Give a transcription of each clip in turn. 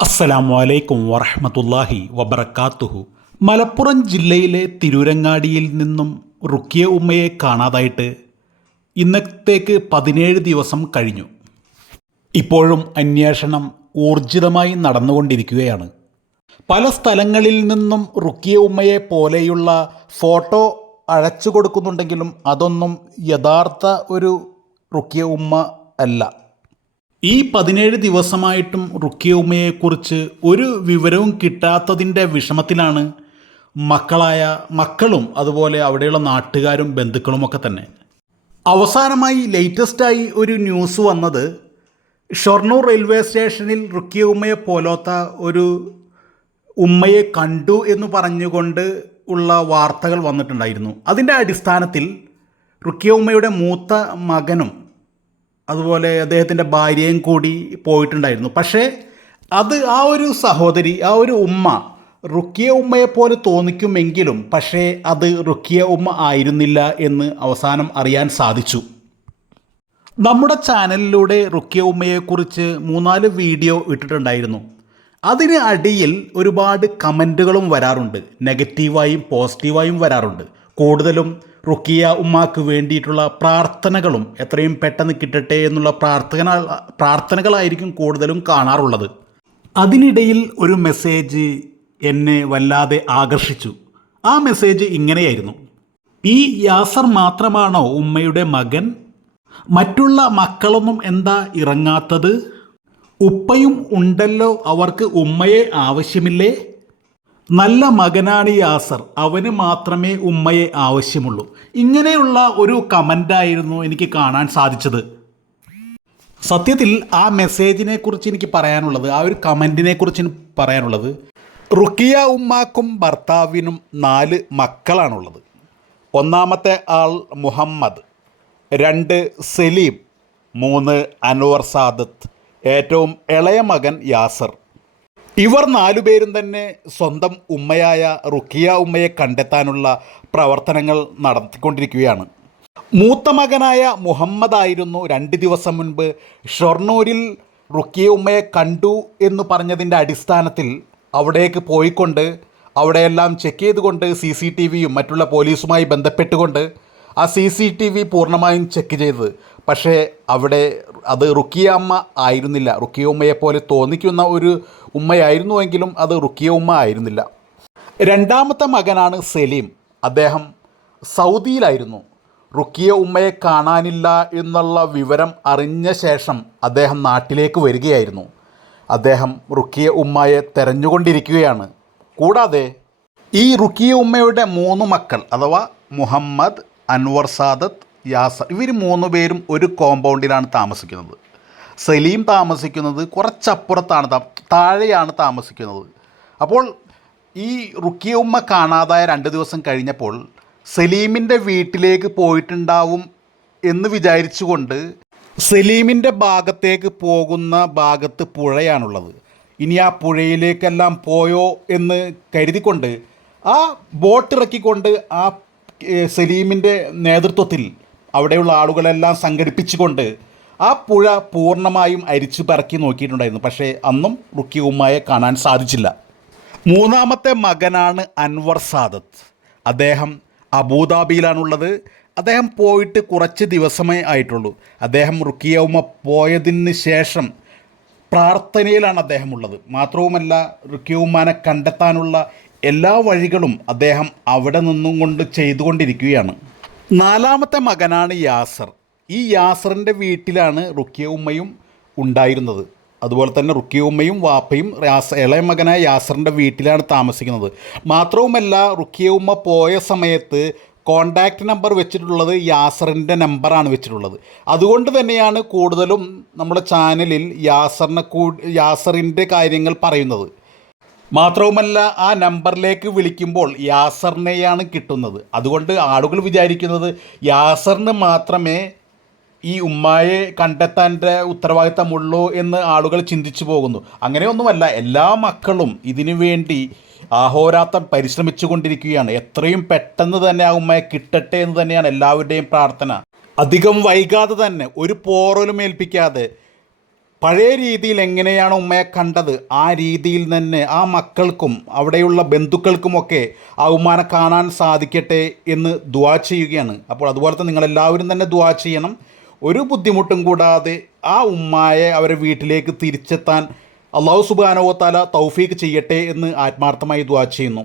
അസ്സലാമു അലൈക്കും വറഹ്മത്തുള്ളാഹി വബർക്കാത്തുഹു മലപ്പുറം ജില്ലയിലെ തിരൂരങ്ങാടിയിൽ നിന്നും റുക്കിയ ഉമ്മയെ കാണാതായിട്ട് ഇന്നത്തേക്ക് പതിനേഴ് ദിവസം കഴിഞ്ഞു. ഇപ്പോഴും അന്വേഷണം ഊർജിതമായി നടന്നുകൊണ്ടിരിക്കുകയാണ്. പല സ്ഥലങ്ങളിൽ നിന്നും റുക്കിയ ഉമ്മയെ പോലെയുള്ള ഫോട്ടോ അഴച്ചു കൊടുക്കുന്നുണ്ടെങ്കിലും അതൊന്നും യഥാർത്ഥ ഒരു റുക്കിയ ഉമ്മ അല്ല. ഈ പതിനേഴ് ദിവസമായിട്ടും റുക്കിയ ഉമ്മയെക്കുറിച്ച് ഒരു വിവരവും കിട്ടാത്തതിന്റെ വിഷമത്തിലാണ് മക്കളായ മക്കളും അതുപോലെ അവിടെയുള്ള നാട്ടുകാരും ബന്ധുക്കളുമൊക്കെ തന്നെ. അവസാനമായി ലേറ്റസ്റ്റായി ഒരു ന്യൂസ് വന്നത് ഷൊർണൂർ റെയിൽവേ സ്റ്റേഷനിൽ റുക്കിയ പോലോത്ത ഒരു ഉമ്മയെ കണ്ടു എന്ന് പറഞ്ഞുകൊണ്ട് ഉള്ള വാർത്തകൾ വന്നിട്ടുണ്ടായിരുന്നു. അതിന്റെ അടിസ്ഥാനത്തിൽ റുക്കിയ മൂത്ത മകനും അതുപോലെ അദ്ദേഹത്തിന്റെ ഭാര്യയും കൂടി പോയിട്ടുണ്ടായിരുന്നു. പക്ഷേ അത് ആ ഒരു സഹോദരി ആ ഒരു ഉമ്മ റുക്കിയ ഉമ്മയെപ്പോലെ തോന്നിക്കുമെങ്കിലും പക്ഷേ അത് റുക്കിയ ഉമ്മ ആയിരുന്നില്ല എന്ന് അവസാനം അറിയാൻ സാധിച്ചു. നമ്മുടെ ചാനലിലൂടെ റുക്കിയ ഉമ്മയെക്കുറിച്ച് മൂന്നാൽ വീഡിയോ ഇട്ടിട്ടുണ്ടായിരുന്നു. അതിന് അടിയിൽ ഒരുപാട് കമന്റുകളും വരാറുണ്ട്. നെഗറ്റീവായും പോസിറ്റീവായും വരാറുണ്ട്. കൂടുതലും റുക്കിയ ഉമ്മാക്ക് വേണ്ടിയിട്ടുള്ള പ്രാർത്ഥനകളും എത്രയും പെട്ടെന്ന് കിട്ടട്ടെ എന്നുള്ള പ്രാർത്ഥന പ്രാർത്ഥനകളായിരിക്കും കൂടുതലും കാണാറുള്ളത്. അതിനിടയിൽ ഒരു മെസ്സേജ് എന്നെ വല്ലാതെ ആകർഷിച്ചു. ആ മെസ്സേജ് ഇങ്ങനെയായിരുന്നു. ഈ യാസർ മാത്രമാണോ ഉമ്മയുടെ മകൻ? മറ്റുള്ള മക്കളൊന്നും എന്താ ഇറങ്ങാത്തത്? ഉപ്പയും ഉണ്ടല്ലോ അവർക്ക് ഉമ്മയെ ആവശ്യമില്ലേ? നല്ല മകനാണ് യാസർ. അവന് മാത്രമേ ഉമ്മയെ ആവശ്യമുള്ളൂ. ഇങ്ങനെയുള്ള ഒരു കമന്റായിരുന്നു എനിക്ക് കാണാൻ സാധിച്ചത്. സത്യത്തിൽ ആ മെസ്സേജിനെ കുറിച്ച് എനിക്ക് പറയാനുള്ളത് ആ ഒരു കമന്റിനെ കുറിച്ച് പറയാനുള്ളത് റുക്കിയ ഉമ്മാക്കും ഭർത്താവിനും നാല് മക്കളാണുള്ളത്. ഒന്നാമത്തെ ആൾ മുഹമ്മദ് രണ്ട് സലീം മൂന്ന് അൻവർ സാദത്ത്. ഏറ്റവും ഇളയ മകൻ യാസർ. ഇവർ നാലുപേരും തന്നെ സ്വന്തം ഉമ്മയായ റുക്കിയ ഉമ്മയെ കണ്ടെത്താനുള്ള പ്രവർത്തനങ്ങൾ നടത്തിക്കൊണ്ടിരിക്കുകയാണ്. മൂത്ത മകനായ മുഹമ്മദ് ആയിരുന്നു രണ്ട് ദിവസം മുൻപ് ഷൊർണൂരിൽ റുക്കിയ ഉമ്മയെ കണ്ടു എന്ന് പറഞ്ഞതിന്റെ അടിസ്ഥാനത്തിൽ അവിടേക്ക് പോയിക്കൊണ്ട് അവിടെയെല്ലാം ചെക്ക് ചെയ്തുകൊണ്ട് സി സി ടി വിയും മറ്റുള്ള പോലീസുമായി ബന്ധപ്പെട്ടുകൊണ്ട് ആ സി സി ടി വി പൂർണമായും ചെക്ക് ചെയ്തത്. പക്ഷേ അവിടെ അത് റുക്കിയ അമ്മ ആയിരുന്നില്ല. റുക്കിയ ഉമ്മയെ പോലെ തോന്നിക്കുന്ന ഒരു ഉമ്മയായിരുന്നുവെങ്കിലും അത് റുക്കിയ ഉമ്മ ആയിരുന്നില്ല. രണ്ടാമത്തെ മകനാണ് സലീം. അദ്ദേഹം സൗദിയിലായിരുന്നു. റുക്കിയ ഉമ്മയെ കാണാനില്ല എന്നുള്ള വിവരം അറിഞ്ഞ ശേഷം അദ്ദേഹം നാട്ടിലേക്ക് വരികയായിരുന്നു. അദ്ദേഹം റുക്കിയ ഉമ്മയെ തെരഞ്ഞുകൊണ്ടിരിക്കുകയാണ്. കൂടാതെ ഈ റുക്കിയ ഉമ്മയുടെ മൂന്ന് മക്കൾ അഥവാ മുഹമ്മദ് അൻവർ സാദത്ത് യാസർ. ഇവർ മൂന്ന് പേരും ഒരു കോമ്പൗണ്ടിലാണ് താമസിക്കുന്നത്. സലീം താമസിക്കുന്നത് കുറച്ചപ്പുറത്താണ് താഴെയാണ് താമസിക്കുന്നത്. അപ്പോൾ ഈ റുക്കിയ ഉമ്മ കാണാതായ രണ്ട് ദിവസം കഴിഞ്ഞപ്പോൾ സലീമിന്റെ വീട്ടിലേക്ക് പോയിട്ടുണ്ടാവും എന്ന് വിചാരിച്ചുകൊണ്ട് സലീമിന്റെ ഭാഗത്തേക്ക് പോകുന്ന ഭാഗത്ത് പുഴയാണുള്ളത്. ഇനി ആ പുഴയിലേക്കെല്ലാം പോയോ എന്ന് കരുതിക്കൊണ്ട് ആ ബോട്ട് ഇറക്കിക്കൊണ്ട് ആ സലീമിന്റെ നേതൃത്വത്തിൽ അവിടെയുള്ള ആളുകളെല്ലാം സംഘടിപ്പിച്ചുകൊണ്ട് ആ പുഴ പൂർണമായും അരിച്ചു പറക്കി നോക്കിയിട്ടുണ്ടായിരുന്നു. പക്ഷേ അന്നും റുക്കി ഉമ്മയെ കാണാൻ സാധിച്ചില്ല. മൂന്നാമത്തെ മകനാണ് അൻവർ സാദത്ത്. അദ്ദേഹം അബൂദാബിയിലാണുള്ളത്. അദ്ദേഹം പോയിട്ട് കുറച്ച് ദിവസമേ ആയിട്ടുള്ളൂ. അദ്ദേഹം റുക്കിയ ഉമ്മ പോയതിന് ശേഷം പ്രാർത്ഥനയിലാണ് അദ്ദേഹം ഉള്ളത് മാത്രവുമല്ല ഉമ്മാനെ കണ്ടെത്താനുള്ള എല്ലാ വഴികളും അദ്ദേഹം അവിടെ നിന്നും കൊണ്ട് ചെയ്തുകൊണ്ടിരിക്കുകയാണ്. നാലാമത്തെ മകനാണ് യാസർ. ഈ യാസറിന്റെ വീട്ടിലാണ് റുക്കിയ ഉമ്മയും ഉണ്ടായിരുന്നത്. അതുപോലെ തന്നെ റുക്കിയ ഉമ്മയും വാപ്പയും യാസ ഇളയ മകനായ യാസറിന്റെ വീട്ടിലാണ് താമസിക്കുന്നത്. മാത്രവുമല്ല റുക്കിയ ഉമ്മ പോയ സമയത്ത് കോണ്ടാക്റ്റ് നമ്പർ വെച്ചിട്ടുള്ളത് യാസറിന്റെ നമ്പറാണ് വെച്ചിട്ടുള്ളത്. അതുകൊണ്ട് തന്നെയാണ് കൂടുതലും നമ്മുടെ ചാനലിൽ യാസറിനെ കൂ യാസറിന്റെ കാര്യങ്ങൾ പറയുന്നത്. മാത്രവുമല്ല ആ നമ്പറിലേക്ക് വിളിക്കുമ്പോൾ യാസറിനെയാണ് കിട്ടുന്നത്. അതുകൊണ്ട് ആളുകൾ വിചാരിക്കുന്നത് യാസറിന് മാത്രമേ ഈ ഉമ്മായെ കണ്ടെത്താന്റെ ഉത്തരവാദിത്തമുള്ളൂ എന്ന് ആളുകൾ ചിന്തിച്ചു പോകുന്നു. അങ്ങനെയൊന്നുമല്ല എല്ലാ മക്കളും ഇതിനു വേണ്ടി ആഹോരാത്രം പരിശ്രമിച്ചു കൊണ്ടിരിക്കുകയാണ് എത്രയും പെട്ടെന്ന് തന്നെ ആ ഉമ്മയെ കിട്ടട്ടെ എന്ന് തന്നെയാണ് എല്ലാവരുടെയും പ്രാർത്ഥന. അധികം വൈകാതെ തന്നെ ഒരു പോറലും ഏൽപ്പിക്കാതെ പഴയ രീതിയിൽ എങ്ങനെയാണ് ഉമ്മയെ കണ്ടത്? ആ രീതിയിൽ തന്നെ ആ മക്കൾക്കും അവിടെയുള്ള ബന്ധുക്കൾക്കുമൊക്കെ ആ ഉമ്മാനെ കാണാൻ സാധിക്കട്ടെ എന്ന് ദുവാ ചെയ്യുകയാണ്. അപ്പോൾ അതുപോലെ തന്നെ നിങ്ങളെല്ലാവരും തന്നെ ദുവാ ചെയ്യണം. ഒരു ബുദ്ധിമുട്ടും കൂടാതെ ആ ഉമ്മായെ അവരെ വീട്ടിലേക്ക് തിരിച്ചെത്താൻ അള്ളാഹു സുബാനോത്താല തൗഫീഖ് ചെയ്യട്ടെ എന്ന് ആത്മാർത്ഥമായി ദുവാ ചെയ്യുന്നു.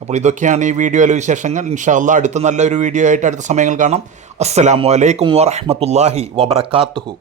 അപ്പോൾ ഇതൊക്കെയാണ് ഈ വീഡിയോയിലെ വിശേഷങ്ങൾ. ഇൻഷാല്ല അടുത്ത നല്ലൊരു വീഡിയോ ആയിട്ട് അടുത്ത സമയങ്ങൾ കാണാം. അസ്സാം വലൈക്കും വാഹമത്തല്ലാഹി വബറകാതുഹു